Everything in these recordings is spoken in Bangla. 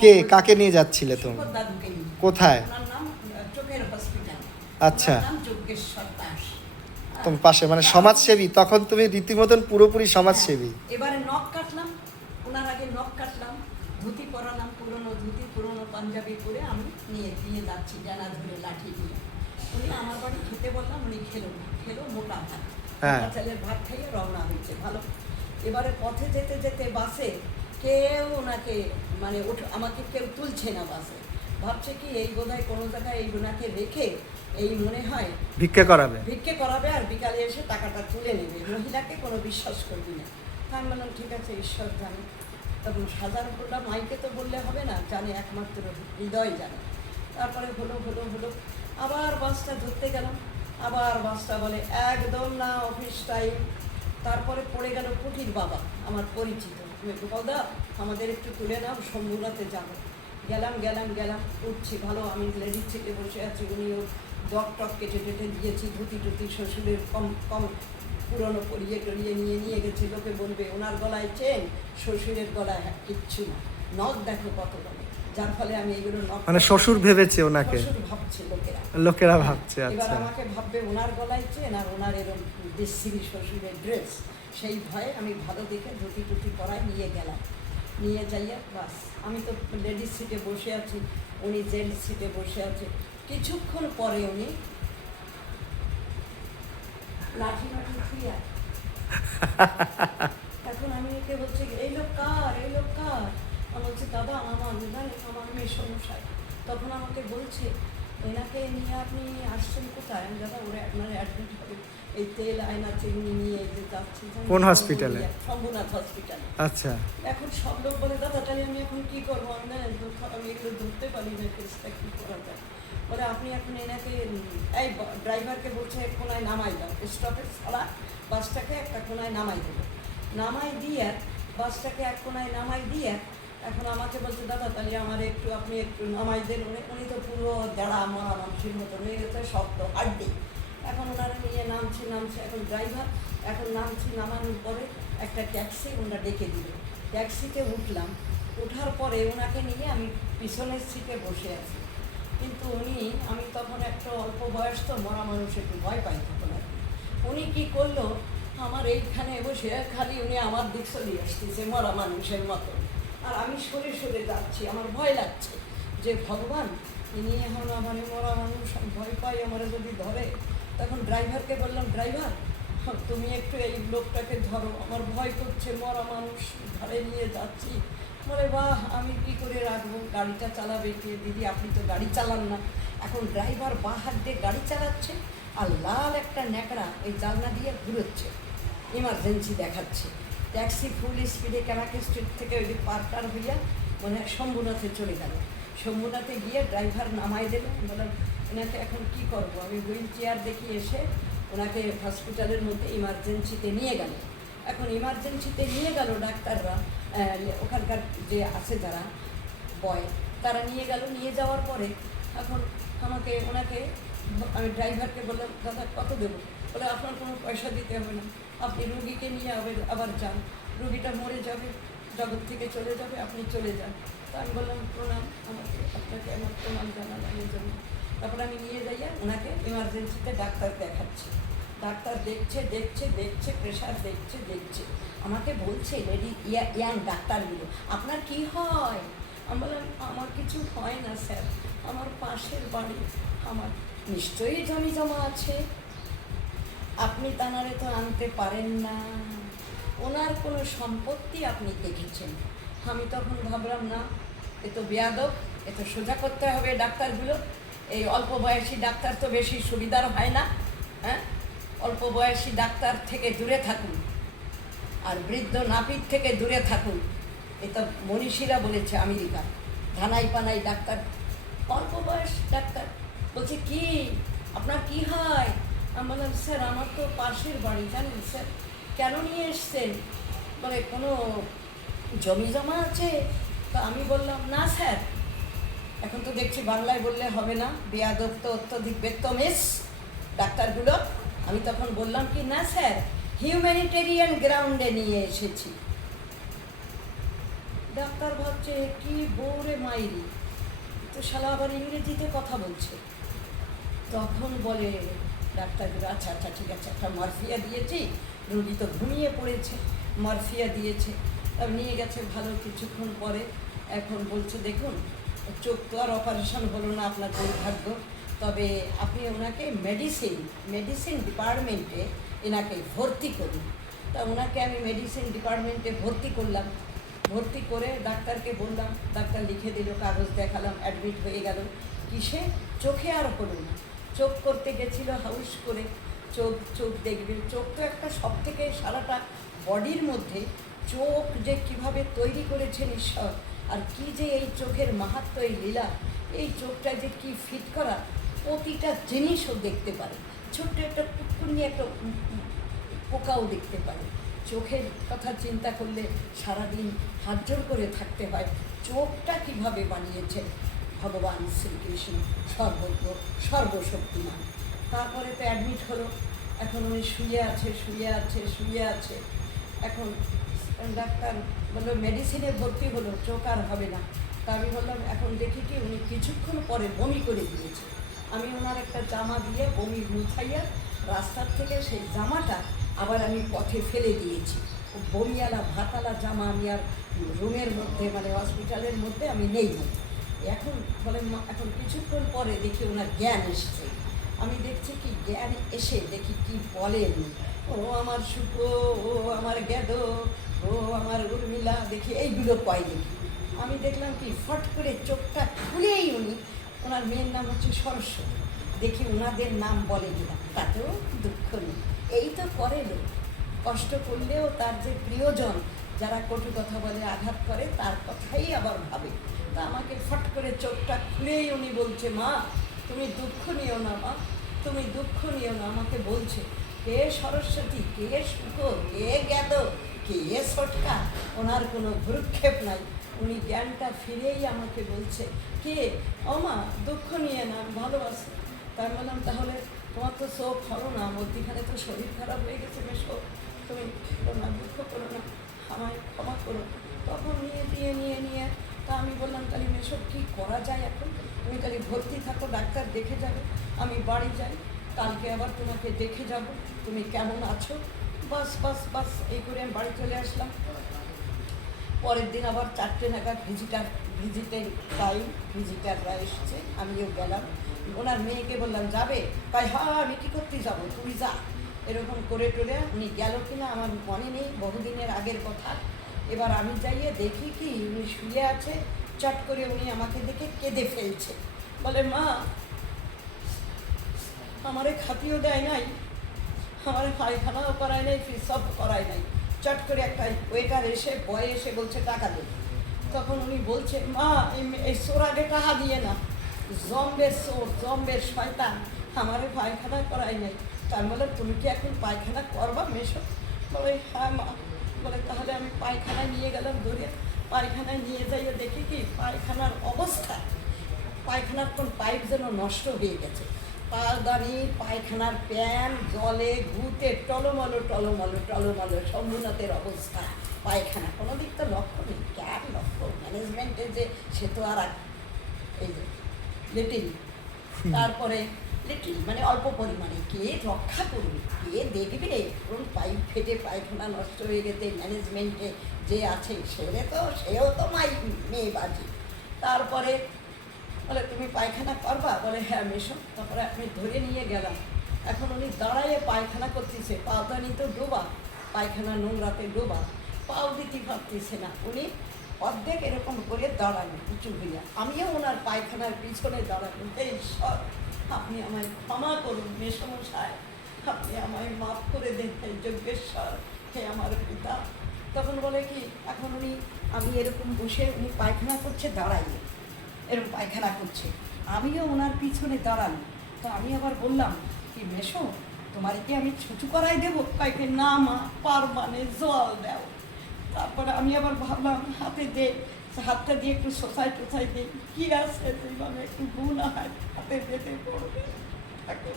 কে কাকে নিয়ে যাচ্ছিলে তুমি? দাদুকে নিয়ে। কোথায়? ওনার নাম চোখের হসপিটাল। আচ্ছা। ওনার নাম যজ্ঞেশ্বর দাস। তোমার পাশে মানে সমাজসেবী, তখন তুমি রীতিমতন পুরোপুরি সমাজসেবী। এবারে নখ কাটলাম, ওনার আগে নখ কাটলাম, ধুতি পরালাম, পুরনো ধুতি পুরনো পাঞ্জাবি পরে আমি নিয়ে যাচ্ছি জানা ধরে লাঠি দিয়ে। উনি আমার বাড়ি খেতে বললাম, উনি খেলো না, খেলো মোটা ভাত, মোটা চালের ভাত খাইয়ে রওনা হয়েছে। ভালো। এবারে পথে যেতে যেতে বাসে কেউ ওনাকে মানে আমাকে কেউ তুলছে না বাসে, ভাবছে কি এই বোধহয় কোনো জায়গায় এই ওনাকে রেখে এই মনে হয় ভিক্ষা করাবে আর বিকালে এসে টাকাটা তুলে নেবে, মহিলাকে কোনো বিশ্বাস করবি না। তা আমি বললাম ঠিক আছে, ঈশ্বর জানে। তখন সাজানো করলাম, মাইকে তো বললে হবে না, জানে একমাত্র হৃদয় জানে। তারপরে হলো আবার বাসটা ধরতে গেলাম, আবার বাসটা বলে একদম না অফিস টাইম। তারপরে পড়ে গেল কুটির বাবা, আমার পরিচিত, গোপালদা আমাদের একটু তুলে নাও, শম্ভুনাথে যাবো। গেলাম উঠছি। ভালো, আমি লেডির থেকে বসে আছি, উনিও ডক টক কেটে দিয়েছি, ধুতি শ্বশুরের কম পুরনো পরিয়ে টরিয়ে নিয়ে গেছে। লোকে বলবে ওনার গলায় চেন, শ্বশুরের গলায় কিচ্ছু না, নখ দেখো কত বলে। যার ফলে আমি এইগুলো নখ মানে শ্বশুর ভেবেছে ওনাকে, শ্বশুর ভাবছে লোকেরা ভাবছে। এবার আচ্ছা, আমাকে ভাববে ওনার গলায় চেন আর ওনার এরকম বিশ্রী শ্বশুরের ড্রেস। সেই ভয়ে আমি ভালো দেখে ধুতি টুতি পরায় নিয়ে গেলাম। নিয়ে যাইয়া বাস, আমি তো লেডিস সিটে বসে আছি, উনি জেন্টস সিটে বসে আছে। কিছুক্ষণ পরে উনি লাঠি ছুঁয়া। এখন আমি একে বলছি এই লোক কার? আমি বলছি দাদা আমার জানি আমার মেয়ে সমস্যায়। তখন আমাকে বলছে এনাকে নিয়ে আপনি আসছেন কোথায়? আমি দাদা ওরা আপনার অ্যাডমিট হবে, এই তেল আয়না চিনি নিয়ে যে যাচ্ছি। কোন হসপিটালে? শম্ভুনাথ হসপিটালে। আচ্ছা। এখন সব লোক বলে দাদা তাহলে আমি এখন কী করবো? আমি এগুলো ধরতে পারি না, কেসটা কী করা যায়? বলে আপনি এখন এনাকে এই ড্রাইভারকে বলছে এক কোনায় নামাই দাও, স্টপেজ ছাড়া বাসটাকে একটা কোনায় নামাই দেবো। নামাই দিয়ে বাসটাকে এক কোনায় নামাই দিয়ে এখন আমাকে বলছে দাদা তাহলে আমার আপনি একটু নামাই দেন। উনি তো পুরো দেড়া মরা মানুষের মতো হয়ে গেছে, শক্ত হাড্ডি। এখন ওনারা নিয়ে নামছে। এখন ড্রাইভার এখন নামানোর পরে একটা ট্যাক্সি ওনারা ডেকে দিল। ট্যাক্সিতে উঠলাম, ওঠার পরে ওনাকে নিয়ে আমি পিছনের সিটে বসে আছি। কিন্তু আমি তখন একটা অল্প বয়স তো, মরা মানুষ একটু ভয় পাই তখন আর কি। উনি কী করলো, আমার এইখানে বসে খালি উনি আমার দিক চলিয়ে আসতেছে মরা মানুষের মতো, আর আমি সরে যাচ্ছি। আমার ভয় লাগছে যে ভগবান ইনি এখন আমার মরা মানুষ, আমি ভয় পাই আমার যদি ধরে। তখন ড্রাইভারকে বললাম ড্রাইভার তুমি একটু এই লোকটাকে ধরো, আমার ভয় করছে, মরা মানুষ ঘরে নিয়ে যাচ্ছি। বলে বাহ আমি কি করে রাখবো, গাড়িটা চালাবে কে? দিদি আপনি তো গাড়ি চালান না। এখন ড্রাইভার বাঁ হাত দিয়ে গাড়ি চালাচ্ছে আর লাল একটা ন্যাকড়া এই জানলা দিয়ে ঘুরোচ্ছে, ইমার্জেন্সি দেখাচ্ছে। ট্যাক্সি ফুল স্পিডে কানাকি স্ট্রিট থেকে ওই পার্কার হইয়া মনে হয় শম্ভুনাথে চলে গেল। শম্ভুনাথে গিয়ে ড্রাইভার নামাই দিল। বললাম এনাকে এখন কি করব? আমি হুইল চেয়ার দেখি এসে ওনাকে হসপিটালের মধ্যে ইমার্জেন্সিতে নিয়ে গেল। এখন ইমার্জেন্সিতে নিয়ে গেল ডাক্তাররা, ওখানকার যে আছে যারা বয় তারা নিয়ে গেল। নিয়ে যাওয়ার পরে এখন ওনাকে আমি ড্রাইভারকে বললাম দাদা কত দেবো? বলে আপনার কোনো পয়সা দিতে হবে না, আপনি রুগীকে নিয়ে আবার যান, রুগীটা মরে যাবে, জগৎ থেকে চলে যাবে, আপনি চলে যান। তো আমি বললাম প্রণাম, আপনাকে আমার প্রণাম জানানোর জন্য। তারপর আমি নিয়ে যাইয়া ওনাকে ইমার্জেন্সিতে ডাক্তার দেখাচ্ছি। ডাক্তার দেখছে প্রেশার দেখছে। আমাকে বলছে লেডি ইয়াং ডাক্তারগুলো আপনার কি হয়? আমি বললাম আমার কিছু হয় না স্যার, আমার পাশের বাড়ি, আমার নিশ্চয়ই জমি জমা আছে, আপনি তানারে তো আনতে পারেন না, ওনার কোনো সম্পত্তি আপনি দেখেছেন। আমি তখন ভাবলাম না, এ তো বেয়াদব, এ তো সোজা করতে হবে ডাক্তারগুলো। এই অল্প বয়সী ডাক্তার তো বেশি সুবিধার হয় না, হ্যাঁ? অল্প বয়সী ডাক্তার থেকে দূরে থাকুন, আর বৃদ্ধ নাপিত থেকে দূরে থাকুন। এটা মনীষীরা বলেছে আমেরিকা। ধানাই পানাই ডাক্তার, অল্প বয়স ডাক্তার। বলছে কি আপনার কি হয়? আমি বললাম স্যার আমার তো পাশের বাড়ি, জানেন স্যার। কেন নিয়ে এসছেন? বলে কোনো জমি জমা আছে? তো আমি বললাম না স্যার, এখন তো দেখছি বাংলায় বললে হবে না, বেয়াদব তো অত্যধিক বেত্তমেশ ডাক্তারগুলো। আমি তখন বললাম কি না স্যার, হিউম্যানিটেরিয়ান গ্রাউন্ডে নিয়ে এসেছি। ডাক্তার ভাবছে কি বউরে মাইরি, তো শালা আবার ইংরেজিতে কথা বলছে। তখন বলে ডাক্তার, আচ্ছা আচ্ছা ঠিক আছে, একটা মরফিয়া দিয়েছি, রোগী তো ঘুমিয়ে পড়েছে, মরফিয়া দিয়েছে। নিয়ে গেছে ভালো কিছুক্ষণ পরে। এখন বলছে দেখুন, চোখ তো আর অপারেশন হলো না, আপনার দুর্ভাগ্য, তবে আপনি ওনাকে মেডিসিন ডিপার্টমেন্টে এনাকে ভর্তি করুন। তা ওনাকে আমি মেডিসিন ডিপার্টমেন্টে ভর্তি করলাম। ভর্তি করে ডাক্তারকে বললাম, ডাক্তার লিখে দিল, কাগজ দেখালাম, অ্যাডমিট হয়ে গেল। কিসে? চোখে আর হলো না। চোখ করতে গেছিলো হাউস করে, চোখ দেখবে। চোখ তো একটা সব থেকে সারাটা বডির মধ্যে চোখ যে কিভাবে তৈরি করেছেন ঈশ্বর, আর কি যে এই চোখের মাহাত্ম, এই লীলা, এই চোখটা যে কি ফিট করা, প্রতিটা জিনিসও দেখতে পারে, ছোট্ট একটা কুটকুনি একটা পোকাও দেখতে পারে। চোখের কথা চিন্তা করলে সারাদিন হাত জোড় করে থাকতে হয়। চোখটা কিভাবে বানিয়েছে ভগবান শ্রীকৃষ্ণ, সর্বজ্ঞ সর্বশক্তিমান। তারপরে তো অ্যাডমিট হলো। এখন উনি শুয়ে আছে। এখন ডাক্তার বললো মেডিসিনে ভর্তি হলো, চোখ আর হবে না। তা আমি বললাম এখন দেখি কি, উনি কিছুক্ষণ পরে বমি করে দিয়েছে। আমি ওনার একটা জামা দিয়ে বমি মুছাইয়া রাস্তার থেকে সেই জামাটা আবার আমি পথে ফেলে দিয়েছি। বমিওয়ালা ভাতালা জামা আমি আর রুমের মধ্যে, মানে হসপিটালের মধ্যে আমি নেই। এখন বলে এখন কিছুক্ষণ পরে দেখি ওনার জ্ঞান এসছে। আমি দেখছি কি জ্ঞান এসে দেখি কি বলেন, ও আমার শুকো, ও আমার গেদ, ও আমার উর্মিলা, দেখি এইগুলো কয় দেখি। আমি দেখলাম কি ফট করে চোখটা খুলেই উনি, ওনার মেয়ের নাম হচ্ছে সরস্বতী, দেখি ওনাদের নাম বলে দিলাম। তাতেও দুঃখ নেই, এই তো করে লোক। কষ্ট করলেও তার যে প্রিয়জন যারা কটু কথা বলে, আঘাত করে, তার কথাই আবার ভাবে। তা আমাকে ফট করে চোখটা খুলেই উনি বলছে, মা তুমি দুঃখ নিও না, মা তুমি দুঃখ নিও না। আমাকে বলছে কে সরস্বতী, কে শুকর, কে জ্ঞাত, কে সটকা, ওনার কোনো ভ্রুক্ষেপ নাই। উনি জ্ঞানটা ফিরেই আমাকে বলছে কে, ও মা দুঃখ নিয়ে না, আমি ভালোবাসি। তাই বললাম তাহলে তোমার তো শোক হলো না, মধ্যিখানে তো শরীর খারাপ হয়ে গেছে, বেশ তুমি করো না, দুঃখ করো না, আমায় ক্ষমা করো। তখন নিয়ে তা আমি বললাম তাহলে এসব কী করা যায় এখন? তুমি তাহলে ভর্তি থাকো, ডাক্তার দেখে যাবে, আমি বাড়ি যাই, কালকে আবার তোমাকে দেখে যাব, তুমি কেমন আছো। বাস এই করে আমি বাড়ি চলে আসলাম। পরের দিন আবার 4টে নাগাদ ভিজিটাররা এসছে, আমিও গেলাম। ওনার মেয়েকে বললাম যাবে, তাই হ্যাঁ আমি কী করতে যাবো, তুমি যা। এরকম করে টোরে উনি গেল কিনা আমার মনে নেই, বহুদিনের আগের কথা। এবার আমি যাইয়ে দেখি কি উনি শুয়ে আছে, চট করে উনি আমাকে দেখে কেঁদে ফেলছে। বলে মা আমারে খাতিও দেয় নাই, আমারে পায়খানাও করায় নাই, সব করায় নাই। চট করে একটা ওয়েটার এসে বয় এসে বলছে টাকা দেবে। তখন উনি বলছে মা এই সোর আগে টাকা দিয়ে না, জম্বের শয়তান আমারে পায়খানা করায় নাই। তার বলে তুমি কি এখন পায়খানা করবা মেশো? বলে হ্যাঁ মা। বলে তাহলে আমি পায়খানায় নিয়ে গেলাম, ধরে পায়খানায় নিয়ে যাইয়ে দেখি কি পায়খানার অবস্থা, পায়খানার কোন পাইপ যেন নষ্ট হয়ে গেছে। পাদানি পায়খানার প্যান জলে ঘুটে টলমলো শম্ভুনাথের অবস্থা। পায়খানা কোনো দিক তো লক্ষ্য নেই, ক্যার লক্ষ্য ম্যানেজমেন্টের যে সে তো আর এই যে লিটিল, তারপরে লিটিল মানে অল্প পরিমাণে, কে রক্ষা করবে, কে দেখবে? কোন পাইপ ফেটে পায়খানা নষ্ট হয়ে গেছে, ম্যানেজমেন্টে যে আছে সেও তো মেয়ে বাজি। তারপরে বলে তুমি পায়খানা করবা? বলে হ্যাঁ মেশো। তারপরে আমি ধরে নিয়ে গেলাম। এখন উনি দাঁড়াইয়ে পায়খানা করতেছে, পাওদানি তো ডোবা, পায়খানা নোংরাতে ডোবা, পাও দিতে পারতেছে না। উনি অর্ধেক এরকম করে দাঁড়ানো উঁচু হইয়া, আমিও ওনার পায়খানার পিছনে দাঁড়ানো। হে ঈশ্বর আপনি আমায় ক্ষমা করুন, মেসমশাই আপনি আমায় মাফ করে দেন, হে যজ্ঞেশ্বর, হে আমার পিতা। তখন বলে কি এখন উনি, আমি এরকম বসে, উনি পায়খানা করছে দাঁড়াইয়ে, এরকম পায়খানা করছে, আমিও ওনার পিছনে দাঁড়ানো। তো আমি আবার বললাম কি মেশো তোমার কি আমি ছুচু করাই দেবো? কাইকে না মা পারবানে জল দাও। তারপরে আমি আবার ভাবলাম হাতটা দিয়ে একটু সোসাই দিই, কী আছে এইভাবে একটু গুণা হয়, হাতে বেঁধে পড়বে থাকে।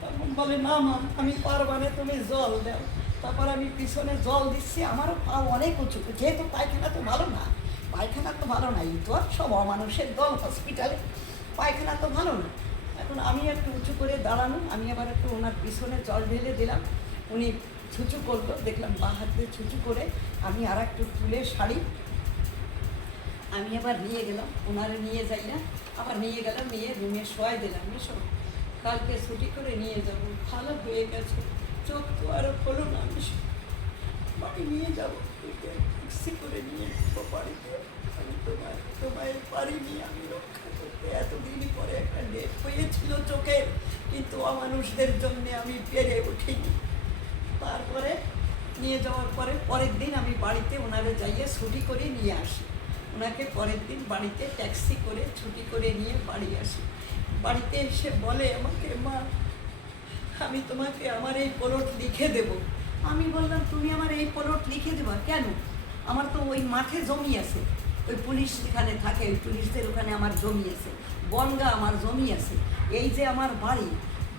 তখন বলে না মা আমি পারবানে, তুমি জল দাও। তারপর আমি পিছনে জল দিচ্ছি, আমারও পা অনেক উঁচু, যেহেতু পায়খানা তো ভালো না, পায়খানা তো ভালো নাই, তো সব অমানুষের দল হসপিটালে, পায়খানা তো ভালো না। এখন আমি একটু উঁচু করে দাঁড়ানো, আমি আবার একটু ওনার পিছনে জল ঢেলে দিলাম, উনি ছুঁচু করলো, দেখলাম বাঁ হাত দিয়ে ছুঁচু করে আমি আর একটু তুলে শাড়ি আমি আবার নিয়ে গেলাম, ওনারে নিয়ে যাই না, আবার নিয়ে গেলাম, নিয়ে রুমে শোয়াই দিলাম, এসো কালকে ছুটি করে নিয়ে যাবো, ভালো হয়ে গেছে, চোখ তো আরও হলো না, আমি বাড়ি নিয়ে যাবো, ট্যাক্সি করে নিয়ে যাবো বাড়িতে। আমি তোমায় পারিনি আমি রক্ষা করতে, এতদিন পরে একটা ডেট হয়েছিল চোখের, কিন্তু অমানুষদের জন্যে আমি পেরে উঠিনি। তারপরে নিয়ে যাওয়ার পরে পরের দিন আমি বাড়িতে ওনারে যাইয়ে ছুটি করে নিয়ে আসি, ওনাকে পরের দিন বাড়িতে ট্যাক্সি করে ছুটি করে নিয়ে বাড়ি আসি। বাড়িতে এসে বলে আমাকে, মা আমি তোমাকে আমার এই প্লট লিখে দেব। আমি বললাম, তুমি আমার এই প্লট লিখে দেবা কেন? আমার তো ওই মাঠে জমি আছে, ওই পুলিশ যেখানে থাকে ওই পুলিশদের ওখানে আমার জমি আছে, বনগা আমার জমি আছে, এই যে আমার বাড়ি,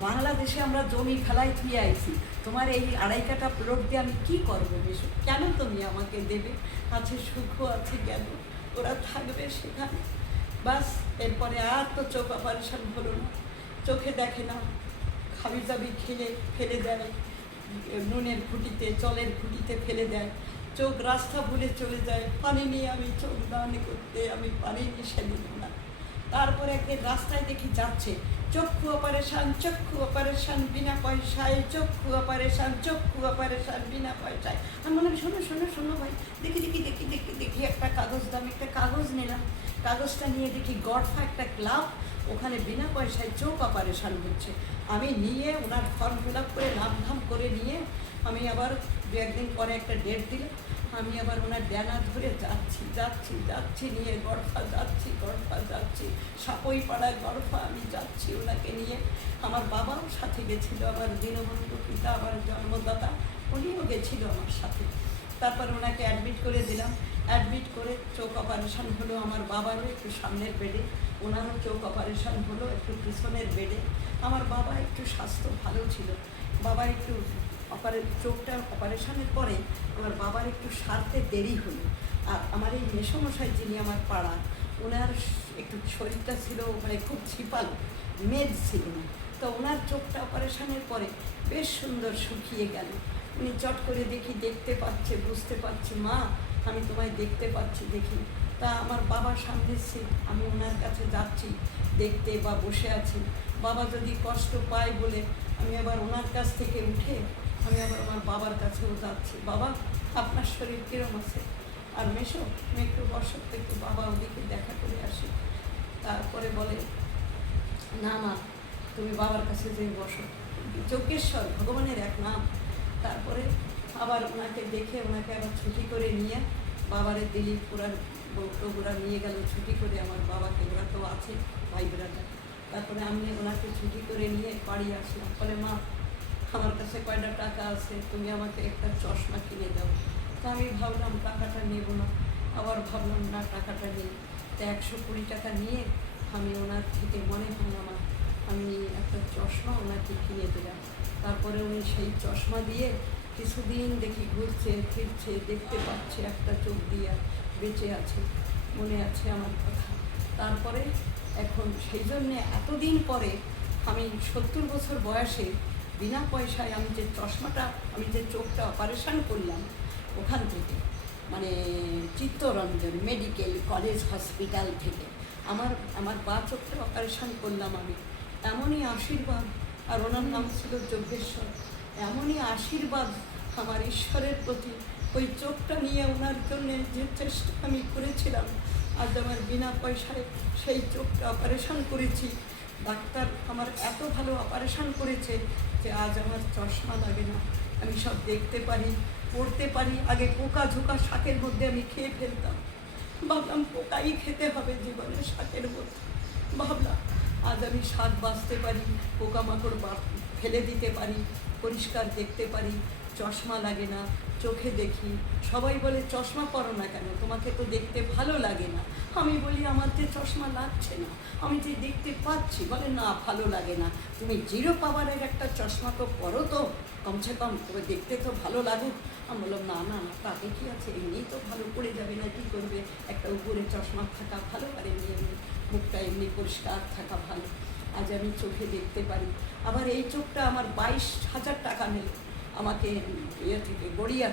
বাংলাদেশে আমরা জমি ফেলাই থুয়ে আইছি, তোমার এই 2.5 কাঠা প্লট দিয়ে আমি কী করবো? বেশি কেন তুমি আমাকে দেবে? আছে সুখ আছে কেন, ওরা থাকবে সেখানে। বাস এরপরে আর তো চোখ অপারেশন হলো না, চোখে দেখে না, খাবি জাবি খেলে ফেলে দেয়, নুনের খুঁটিতে জলের খুঁটিতে ফেলে দেয়, চোখ রাস্তা ভুলে চলে যায়, পানি নিয়ে আমি চোখ দান করতে আমি পানি নিয়ে সেদিন না। তারপরে একদিন রাস্তায় দেখি যাচ্ছে, চক্ষু অপারেশন বিনা পয়সায়, চক্ষু অপারেশন বিনা পয়সায়। আমি বললাম, শোনো শোনো শোনো ভাই, দেখি দেখি দেখি দেখি দেখি একটা কাগজ দাম, একটা কাগজ নিলাম, কাগজটা নিয়ে দেখি গড়ফা একটা ক্লাব, ওখানে বিনা পয়সায় চোখ অপারেশন হচ্ছে। আমি নিয়ে ওনার ফর্ম ফিল আপ করে নামধাম করে নিয়ে আমি আবার 2-1 দিন পরে একটা ডেট দিলাম, আমি আবার ওনার ডানা ধরে যাচ্ছি নিয়ে গড়ফা যাচ্ছি সাপই পাড়ায় গড়ফা আমি যাচ্ছি ওনাকে নিয়ে। আমার বাবাও সাথে গেছিলো, আমার দীনবন্ধু পিতা, আমার জন্মদাতা, উনিও গেছিলো আমার সাথে। তারপর ওনাকে অ্যাডমিট করে দিলাম, অ্যাডমিট করে চোখ অপারেশন হলো। আমার বাবারও একটু সামনের বেডে, ওনারও চোখ অপারেশন হলো একটু পিছনের বেডে। আমার বাবা একটু স্বাস্থ্য ভালো ছিল, বাবা একটু চোখটা অপারেশনের পরে আমার বাবার একটু সারতে দেরি হলো। আর আমার এই মেসমশাই যিনি আমার পাড়া, ওনার একটু শরীরটা ছিল মানে খুব ছিপালো, মেদ ছিল না, তো ওনার চোখটা অপারেশনের পরে বেশ সুন্দর শুকিয়ে গেল। উনি চট করে দেখি দেখতে পাচ্ছে, বুঝতে পারছি, মা আমি তোমায় দেখতে পাচ্ছি দেখি। তা আমার বাবার সামনে সিট, আমি ওনার কাছে যাচ্ছি দেখতে বা বসে আছি, বাবা যদি কষ্ট পায় বলে আমি আবার ওনার কাছ থেকে উঠে আমি আবার আমার বাবার কাছেও যাচ্ছি, বাবা আপনার শরীর কীরকম আছে? আর মেশো তুমি একটু বসো, একটু বাবা ওদিকে দেখা করে আসি। তারপরে বলে, না মা তুমি বাবার কাছে যেয়ে বসো, যজ্ঞেশ্বর ভগবানের এক নাম। তারপরে আবার ওনাকে দেখে ওনাকে আবার ছুটি করে নিয়ে বাবারে দিল্লি পুরার বৌদ্ধগুড়া নিয়ে গেল ছুটি করে, আমার বাবাকে, ওরা তো আছে ভাই ব্রাদার। তারপরে আমি ওনাকে ছুটি করে নিয়ে বাড়ি আসলাম। বলে, মা আমার কাছে কয়টা টাকা আছে, তুমি আমাকে একটা চশমা কিনে দাও। তো আমি ভাবলাম টাকাটা নেব না, আবার ভাবলাম না টাকাটা নেই। তো 120 টাকা নিয়ে আমি ওনার থেকে মনে হল আমার, আমি একটা চশমা ওনাকে কিনে দিলাম। তারপরে উনি সেই চশমা দিয়ে কিছুদিন দেখি ঘুরছে ফিরছে, দেখতে পাচ্ছে, একটা চোখ দিয়ে বেঁচে আছে, মনে আছে আমার কথা। তারপরে এখন সেই জন্যে এতদিন পরে আমি 70 বছর বয়সে বিনা পয়সায় আমি যে চশমাটা, আমি যে চোখটা অপারেশন করলাম ওখান থেকে, মানে চিত্তরঞ্জন মেডিকেল কলেজ হসপিটাল থেকে আমার বা চোখটা অপারেশন করলাম আমি। এমনই আশীর্বাদ, আর ওনার নাম ছিল যজ্ঞেশ্বর, এমনই আশীর্বাদ আমার ঈশ্বরের প্রতি। ওই চোখটা নিয়ে ওনার জন্য যে চেষ্টা আমি করেছিলাম, আজ আমার বিনা পয়সায় সেই চোখটা অপারেশন করেছি। ডাক্তার আমার এত ভালো অপারেশন করেছে যে আজ আমার চশমা লাগে না, আমি সব দেখতে পারি, পড়তে পারি। আগে পোকা ঝোঁকা শাকের মধ্যে আমি খেয়ে ফেলতাম, ভাবলাম পোকাই খেতে হবে জীবনে, শাকের মধ্যে ভাবলাম আজ আমি শাক বাঁচতে পারি, পোকামাকড় ফেলে দিতে পারি, পরিষ্কার দেখতে পারি, চশমা লাগে না। চোখে দেখি, সবাই বলে চশমা পরো না কেন, তোমাকে তো দেখতে ভালো লাগে না। আমি বলি আমার যে চশমা লাগছে না, আমি যে দেখতে পাচ্ছি। বলে না ভালো লাগে না, তুমি জিরো পাওয়ারের একটা চশমা তো পরো, তো কমসে কম তবে দেখতে তো ভালো লাগুক। আমি বললাম না না না, তাতে কি আছে, এমনিই তো ভালো পড়ে যাবে না, কী করবে, একটা উপরে চশমা থাকা ভালো, আর এমনি এমনি মুখটা এমনি পরিষ্কার থাকা ভালো। আজ আমি চোখে দেখতে পারি। আবার এই চোখটা আমার 22,000 টাকা নিল আমাকে ইয়ে থেকে, গড়িয়া থেকে।